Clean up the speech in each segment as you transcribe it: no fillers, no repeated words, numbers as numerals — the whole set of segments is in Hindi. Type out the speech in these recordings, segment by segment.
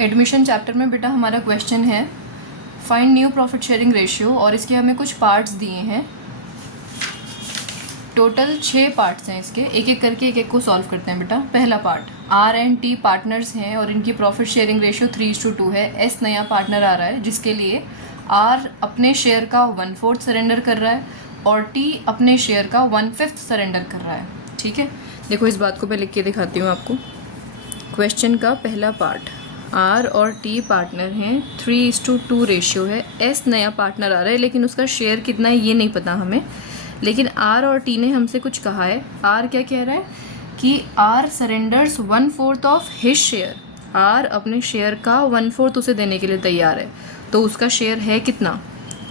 एडमिशन चैप्टर में बेटा हमारा क्वेश्चन है find new profit sharing ratio और इसके हमें कुछ पार्ट्स दिए हैं। टोटल 6 पार्ट्स हैं इसके, एक एक करके एक एक को सॉल्व करते हैं बेटा। पहला part, R and T partners हैं और इनकी प्रॉफिट शेयरिंग रेशियो 3:2 है। एस नया पार्टनर आ रहा है जिसके लिए आर अपने शेयर का 1/4 सरेंडर कर रहा है और टी अपने शेयर का 1/5 सरेंडर कर रहा है। ठीक है, देखो इस बात को मैं लिख के दिखाती हूँ आपको। क्वेश्चन का पहला पार्ट, आर और टी पार्टनर हैं, 3:2 रेशियो है। एस नया पार्टनर आ रहा है लेकिन उसका शेयर कितना है ये नहीं पता हमें, लेकिन आर और टी ने हमसे कुछ कहा है। आर क्या कह रहा है कि R surrenders 1/4 of his share. R अपने शेयर का 1/4 उसे देने के लिए तैयार है, तो उसका शेयर है कितना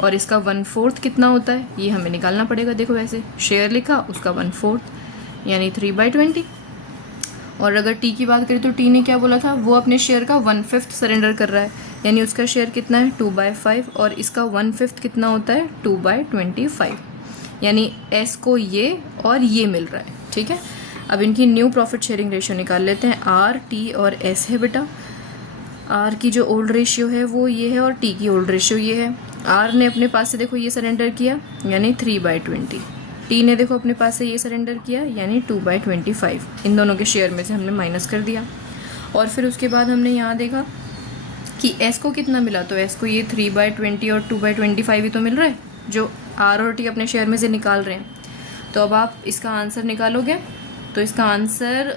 और इसका 1/4 कितना होता है ये हमें निकालना पड़ेगा। देखो वैसे शेयर लिखा, उसका 1/4 यानी 3/20। और अगर टी की बात करें तो टी ने क्या बोला था, वो अपने शेयर का 1/5 सरेंडर कर रहा है, यानी उसका शेयर कितना है 2/5 और इसका 1/5 कितना होता है 2/25, यानी एस को ये और ये मिल रहा है। ठीक है, अब इनकी न्यू प्रॉफिट शेयरिंग रेशियो निकाल लेते हैं। आर टी और एस है बेटा। आर की जो ओल्ड रेशियो है वो ये है और टी की ओल्ड रेशियो ये है। आर ने अपने पास से देखो ये सरेंडर किया यानी 3/20। टी ने देखो अपने पास से ये सरेंडर किया यानी 2/25। इन दोनों के शेयर में से हमने माइनस कर दिया और फिर उसके बाद हमने यहाँ देखा कि एस को कितना मिला, तो एस को ये 3/20 और 2/25 ही तो मिल रहा है जो आर और टी अपने शेयर में से निकाल रहे हैं। तो अब आप इसका आंसर निकालोगे तो इसका आंसर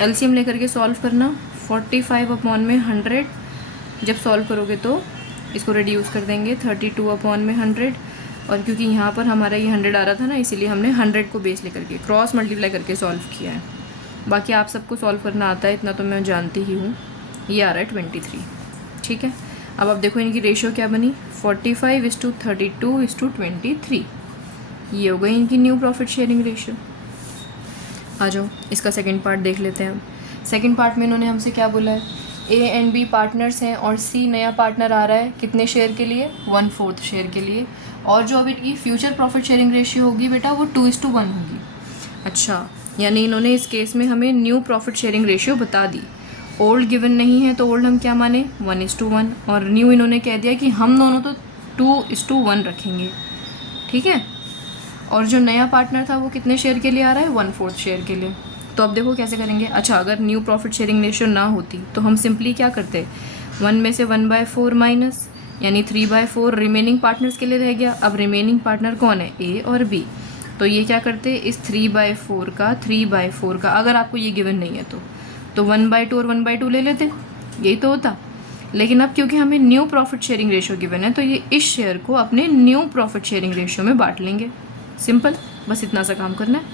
एलसीएम लेकर के सॉल्व करना। 45/100 जब सॉल्व करोगे तो इसको रिड्यूस कर देंगे 32/100, और क्योंकि यहाँ पर हमारा ये 100 आ रहा था ना, इसीलिए हमने 100 को बेस लेकर के क्रॉस मल्टीप्लाई करके सॉल्व किया है। बाकी आप सबको सॉल्व करना आता है, इतना तो मैं जानती ही हूँ। ये आ रहा है 23। ठीक है, अब आप देखो इनकी रेशियो क्या बनी, 45:32:23। ये हो गई इनकी न्यू प्रॉफिट शेयरिंग रेशियो। आ जाओ इसका सेकंड पार्ट देख लेते हैं। अब सेकंड पार्ट में इन्होंने हमसे क्या बोला है, ए एंड बी पार्टनर्स हैं और सी नया पार्टनर आ रहा है कितने शेयर के लिए, 1/4 शेयर के लिए। और जो अब इनकी फ्यूचर प्रॉफिट शेयरिंग रेशियो होगी बेटा वो 2:1 होगी। अच्छा, यानी इन्होंने इस केस में हमें न्यू प्रॉफिट शेयरिंग रेशियो बता दी। ओल्ड गिवन नहीं है तो ओल्ड हम क्या माने 1:1, और न्यू इन्होंने कह दिया कि हम दोनों तो 2:1 रखेंगे। ठीक है, और जो नया पार्टनर था वो कितने शेयर के लिए आ रहा है, 1/4 शेयर के लिए। तो अब देखो कैसे करेंगे। अच्छा, अगर न्यू प्रॉफिट शेयरिंग रेशियो ना होती तो हम सिंपली क्या करते, 1 में से 1/4 माइनस, यानी 3/4 रिमेनिंग पार्टनर्स के लिए रह गया। अब रिमेनिंग पार्टनर कौन है, ए और बी। तो ये क्या करते, इस 3/4 का अगर आपको ये गिवन नहीं है तो 1/2 और 1/2 ले लेते, यही तो होता। लेकिन अब क्योंकि हमें new profit sharing ratio given है तो ये इस शेयर को अपने न्यू प्रॉफिट शेयरिंग रेशियो में बांट लेंगे। सिंपल, बस इतना सा काम करना है।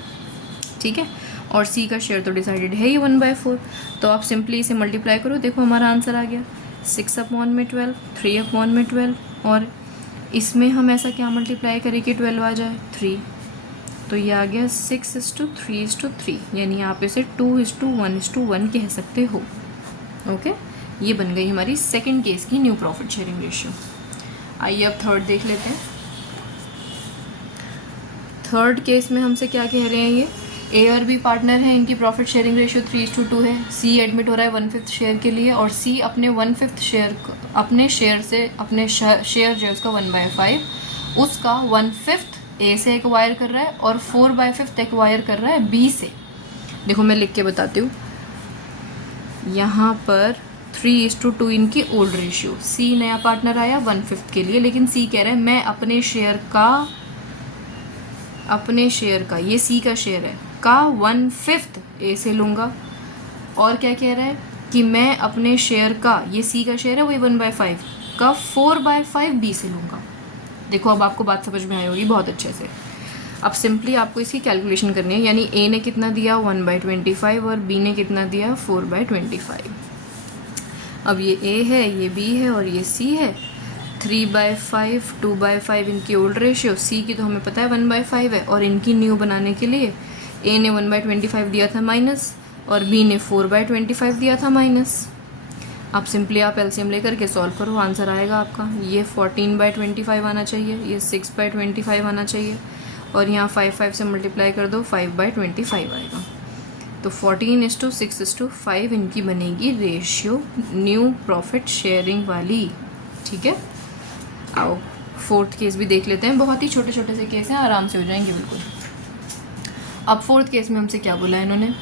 ठीक है, और सी का शेयर तो डिसाइडेड है ही 1/4, तो आप सिंपली इसे मल्टीप्लाई करो, देखो हमारा आंसर आ गया 6/12, 3/12, और इसमें हम ऐसा क्या मल्टीप्लाई करें कि 12 आ जाए, 3। तो ये आ गया 6:3:3, यानी आप इसे 2:1:1 कह सकते हो। ओके, ये बन गई हमारी सेकंड केस की न्यू प्रॉफिट शेयरिंग रेशियो। आइए अब थर्ड देख लेते हैं। थर्ड केस में हमसे क्या कह रहे हैं, ये ए और बी पार्टनर हैं, इनकी प्रॉफिट शेयरिंग रेशियो 3:2 है। सी एडमिट हो रहा है 1/5 शेयर के लिए और सी अपने 1/5 शेयर अपने शेयर जो है उसका 1/5, उसका 1/5 ए से एक्वायर कर रहा है और 4/5 एक्वायर कर रहा है बी से। देखो मैं लिख के बताती हूँ, यहाँ पर 3:2 इनकी ओल्ड रेशियो। सी नया पार्टनर आया 1/5 के लिए, लेकिन सी कह रहा है मैं अपने शेयर का ये सी का शेयर है का 1/5 ए से लूँगा, और क्या कह रहा है कि मैं अपने शेयर का, ये सी का शेयर है वही 1/5 का 4/5 बी से लूँगा। देखो अब आपको बात समझ में आई होगी बहुत अच्छे से। अब सिंपली आपको इसकी कैलकुलेशन करनी है, यानी ए ने कितना दिया 1/25 और बी ने कितना दिया 4/25। अब ये ए है, ये बी है और ये सी है। 3/5, 2/5 इनकी ओल्ड रेशियो, सी की तो हमें पता है 1/5 है, और इनकी न्यू बनाने के लिए ए ने 1/25 दिया था माइनस और बी ने 4/25 दिया था माइनस। अब सिंपली आप एलसीएम लेकर के सॉल्व करो, आंसर आएगा आपका ये 14/25 आना चाहिए, ये 6/25 आना चाहिए, और यहाँ 5 से मल्टीप्लाई कर दो 5/25 आएगा। तो 14:6:5 इनकी बनेगी रेशियो न्यू प्रॉफिट शेयरिंग वाली। ठीक है, आओ फोर्थ केस भी देख लेते हैं। बहुत ही छोटे छोटे से केस हैं, आराम से हो जाएंगे बिल्कुल। अब फोर्थ केस में हमसे क्या बोला है इन्होंने,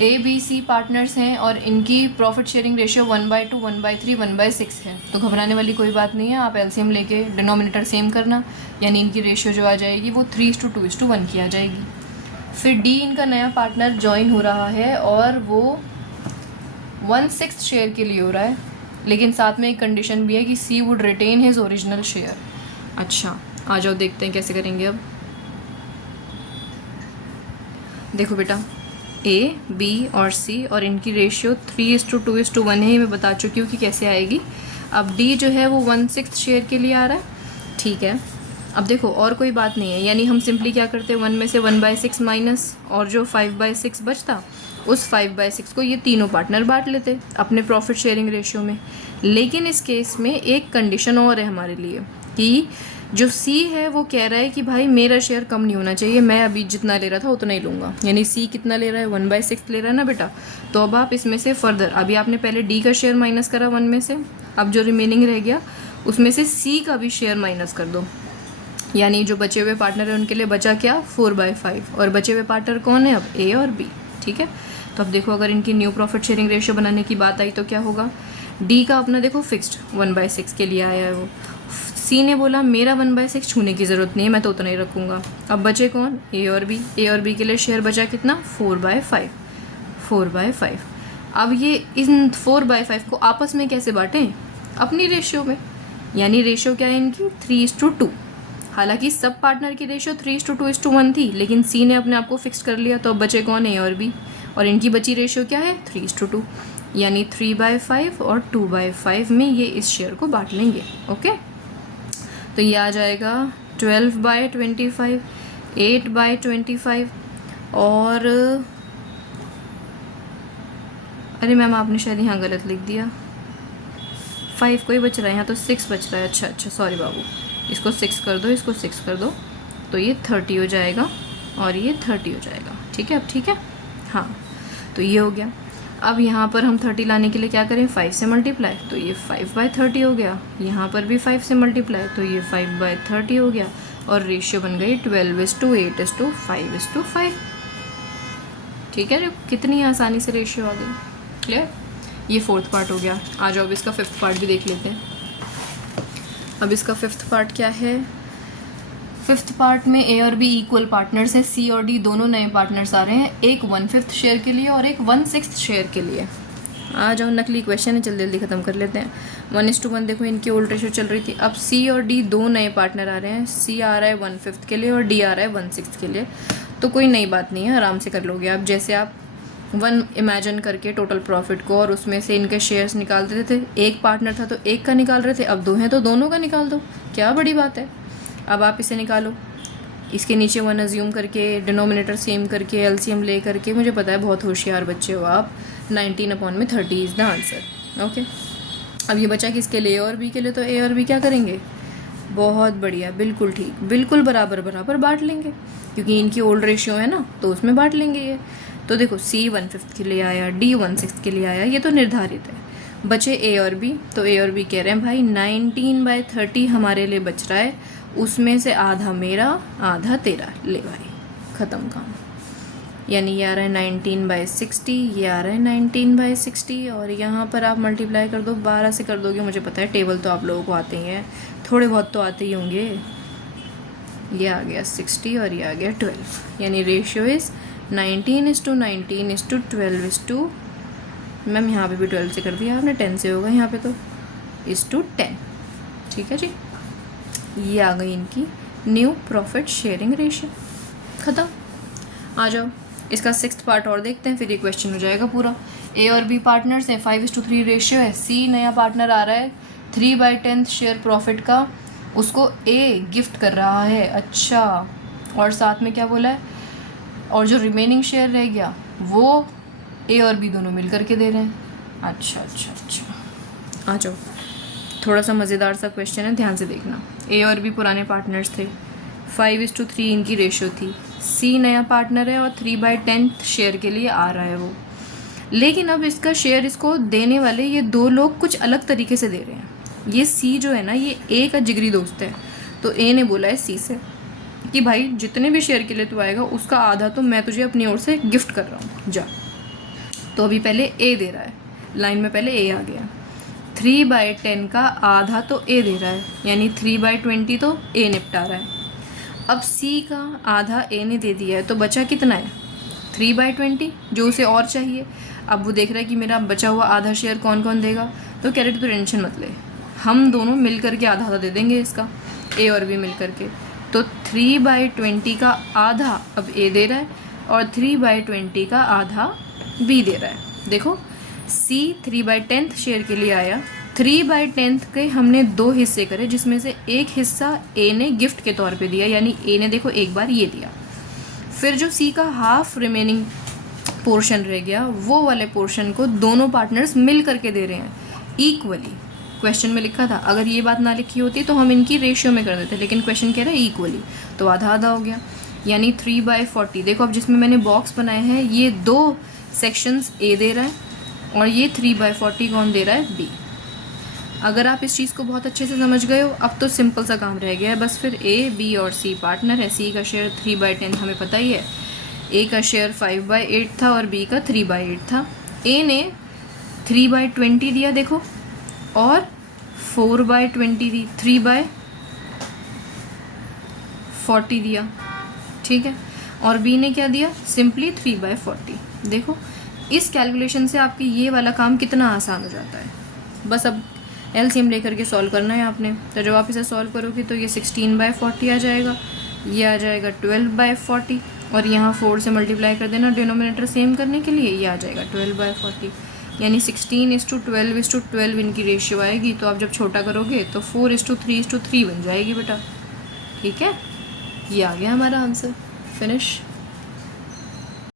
ABC पार्टनर्स हैं और इनकी प्रॉफिट शेयरिंग रेशियो 1/2, 1/3, 1/6 है। तो घबराने वाली कोई बात नहीं है, आप एलसीएम लेके डिनोमिनेटर सेम करना, यानी इनकी रेशियो जो आ जाएगी वो 3:2:1 की आ जाएगी। फिर डी इनका नया पार्टनर ज्वाइन हो रहा है और वो 1/6 शेयर के लिए हो रहा है, लेकिन साथ में एक कंडीशन भी है कि she would retain his original share. अच्छा, आ जाओ देखते हैं कैसे करेंगे। अब देखो बेटा, A, B और C और इनकी रेशियो 3:2:1 है, मैं बता चुकी हूँ कि कैसे आएगी। अब D जो है वो 1/6 शेयर के लिए आ रहा है। ठीक है, अब देखो और कोई बात नहीं है, यानी हम सिंपली क्या करते हैं, 1 में से 1/6 माइनस और जो 5/6 बचता उस 5/6 को ये तीनों पार्टनर बांट लेते अपने प्रॉफिट शेयरिंग रेशियो में। लेकिन इस केस में एक कंडीशन और है हमारे लिए कि जो C है वो कह रहा है कि भाई मेरा शेयर कम नहीं होना चाहिए, मैं अभी जितना ले रहा था उतना ही लूँगा। यानी C कितना ले रहा है, 1/6 ले रहा है ना बेटा। तो अब आप इसमें से फर्दर, अभी आपने पहले D का शेयर माइनस करा 1 में से, अब जो रिमेनिंग रह गया उसमें से C का भी शेयर माइनस कर दो। यानी जो बचे हुए पार्टनर है उनके लिए बचा क्या, 4/5, और बचे हुए पार्टनर कौन है अब, A और B। ठीक है, तो अब देखो अगर इनकी न्यू प्रॉफिट शेयरिंग रेशियो बनाने की बात आई तो क्या होगा, D का अपना देखो फिक्स्ड 1/6 के लिए आया है वो। C ने बोला मेरा 1/6 छूने की ज़रूरत नहीं है, मैं तो उतना ही रखूँगा। अब बचे कौन, A और B। A और B के लिए शेयर बचा कितना, 4/5। अब ये इन 4/5 को आपस में कैसे बांटें, अपनी रेशियो में। यानी रेशियो क्या है इनकी, 3:2। हालांकि सब पार्टनर की रेशियो 3:2:1 थी, लेकिन C ने अपने आप को फिक्स कर लिया, तो अब बचे कौन, A और B। और इनकी बची रेशियो क्या है, 3:2, यानी 3/5 और 2/5 में ये इस शेयर को बांट लेंगे। ओके, तो ये आ जाएगा 12/25, 8/25 और अरे मैम आपने शायद यहाँ गलत लिख दिया, 5 कोई बच रहा है यहाँ, तो 6 बच रहा है। अच्छा सॉरी बाबू, इसको 6 कर दो, इसको 6 कर दो, तो ये 30 हो जाएगा और ये 30 हो जाएगा। ठीक है, अब ठीक है, हाँ तो ये हो गया। अब यहाँ पर हम 30 लाने के लिए क्या करें, 5 से मल्टीप्लाई, तो ये 5/30 हो गया। यहाँ पर भी 5 से मल्टीप्लाई, तो ये 5/30 हो गया। और रेशियो बन गई 12:8:5:5। ठीक है, कितनी आसानी से रेशियो आ गई। क्लियर, ये फोर्थ पार्ट हो गया। आ जाओ अब इसका फिफ्थ पार्ट भी देख लेते हैं। अब इसका फिफ्थ पार्ट क्या है, फिफ्थ पार्ट में A और B इक्वल पार्टनर्स हैं, C और D दोनों नए पार्टनर्स आ रहे हैं, एक 1/5 शेयर के लिए और एक 1/6 शेयर के लिए। आ जाओ, नकली क्वेश्चन है, जल्दी जल्दी ख़त्म कर लेते हैं। 1:1 देखो इनकी ओल्ड रेशियो चल रही थी। अब C और D दो नए पार्टनर आ रहे हैं, C आ रहा है 1/5 के लिए और D आ रहा है 1/6 के लिए। तो कोई नई बात नहीं है, आराम से कर लोगे आप। जैसे आप 1 इमेजिन करके टोटल प्रॉफिट को और उसमें से इनके शेयर्स निकाल देते थे, एक पार्टनर था तो एक का निकाल रहे थे, अब 2 हैं तो दोनों का निकाल दो, क्या बड़ी बात है। अब आप इसे निकालो, इसके नीचे 1 अज्यूम करके, डिनोमिनेटर सेम करके, एलसीएम ले करके, मुझे पता है बहुत होशियार बच्चे हो आप, 19/30 इज़ द आंसर। ओके, अब ये बचा किसके लिए, A और B के लिए। तो A और B क्या करेंगे, बहुत बढ़िया, बिल्कुल ठीक, बिल्कुल बराबर बराबर बांट लेंगे, क्योंकि इनकी ओल्ड रेशियो है ना, तो उसमें बांट लेंगे ये। तो देखो C 1/5 के लिए आया, D 1/6 के लिए आया, ये तो निर्धारित है। बचे A और B, तो A और B कह रहे हैं भाई 19/30 हमारे लिए बच रहा है, उसमें से आधा मेरा आधा तेरा, ले भाई ख़त्म काम। यानी ये आ रहा है 19/60, ये आ रहा है 19/60, और यहाँ पर आप मल्टीप्लाई कर दो, 12 से कर दोगे, मुझे पता है टेबल तो आप लोगों को आते ही हैं, थोड़े बहुत तो आते ही होंगे। ये आ गया 60 और ये आ गया 12, यानी रेशियो इज़ 19:19:12 मैम यहाँ पे भी 12 से कर दिया आपने, 10 से होगा यहाँ पे तो, (10). ठीक है जी, ये आ गई इनकी न्यू प्रॉफिट शेयरिंग रेशियो, ख़त्म। आ जाओ इसका 6th पार्ट और देखते हैं, फिर ये क्वेश्चन हो जाएगा पूरा। A और B पार्टनर्स हैं, 5:3 रेशियो है। C नया पार्टनर आ रहा है, 3/10 शेयर प्रॉफिट का उसको A गिफ्ट कर रहा है। अच्छा, और साथ में क्या बोला है, और जो रिमेनिंग शेयर रह गया वो A और B दोनों मिल करके दे रहे हैं। अच्छा, आ जाओ, थोड़ा सा मज़ेदार सा क्वेश्चन है, ध्यान से देखना। A और B पुराने पार्टनर्स थे, 5:3 इनकी रेशियो थी। सी नया पार्टनर है और 3/10 शेयर के लिए आ रहा है वो। लेकिन अब इसका शेयर इसको देने वाले ये दो लोग कुछ अलग तरीके से दे रहे हैं। ये सी जो है ना, ये ए का जिगरी दोस्त है। तो ए ने बोला है सी से कि भाई जितने भी शेयर के लिए तू आएगा उसका आधा तो मैं तुझे अपनी ओर से गिफ्ट कर रहा हूँ, जा। तो अभी पहले ए दे रहा है, लाइन में पहले ए आ गया। 3/10 का आधा तो ए दे रहा है, यानी 3/20 तो ए निपटा रहा है। अब सी का आधा ए ने दे दिया है, तो बचा कितना है? 3/20, जो उसे और चाहिए। अब वो देख रहा है कि मेरा बचा हुआ आधा शेयर कौन कौन देगा। तो कह रहे तो टेंशन मत ले, हम दोनों मिल करके आधा आधा दे देंगे इसका, ए और बी मिल करके। तो 3/20 का आधा अब ए दे रहा है और 3/20 का आधा बी दे रहा है। देखो, सी 3/10 शेयर के लिए आया। 3/10 के हमने 2 हिस्से करे, जिसमें से एक हिस्सा ए ने गिफ्ट के तौर पे दिया, यानी ए ने देखो एक बार ये दिया। फिर जो सी का हाफ रिमेनिंग पोर्शन रह गया, वो वाले पोर्शन को दोनों पार्टनर्स मिल करके दे रहे हैं इक्वली। क्वेश्चन में लिखा था, अगर ये बात ना लिखी होती तो हम इनकी रेशियो में कर देते, लेकिन क्वेश्चन कह रहा है इक्वली, तो आधा आधा हो गया, यानी 3/40। देखो अब जिसमें मैंने बॉक्स बनाए हैं, ये 2 सेक्शंस ए दे रहा है और ये 3/40 कौन दे रहा है? बी। अगर आप इस चीज़ को बहुत अच्छे से समझ गए हो, अब तो सिंपल सा काम रह गया है बस। फिर ए, बी और सी पार्टनर है। सी का शेयर 3/10 हमें पता ही है, ए का शेयर 5/8 था और बी का 3/8 था। ए ने 3/20 दिया देखो, और 4/20 दी, 3/40 दिया, ठीक है। और बी ने क्या दिया? सिंपली 3/40। देखो, इस कैलकुलेशन से आपकी ये वाला काम कितना आसान हो जाता है। बस अब एलसीएम लेकर के सॉल्व करना है आपने। तो जब आप इसे सॉल्व करोगे तो ये 16/40 आ जाएगा, ये आ जाएगा 12/40, और यहाँ 4 से मल्टीप्लाई कर देना डिनोमिनेटर सेम करने के लिए, ये आ जाएगा 12/40, यानी 16:12:12 इनकी रेशियो आएगी। तो आप जब छोटा करोगे तो 4:3:3 बन जाएगी बेटा, ठीक है। ये आ गया हमारा आंसर, फिनिश।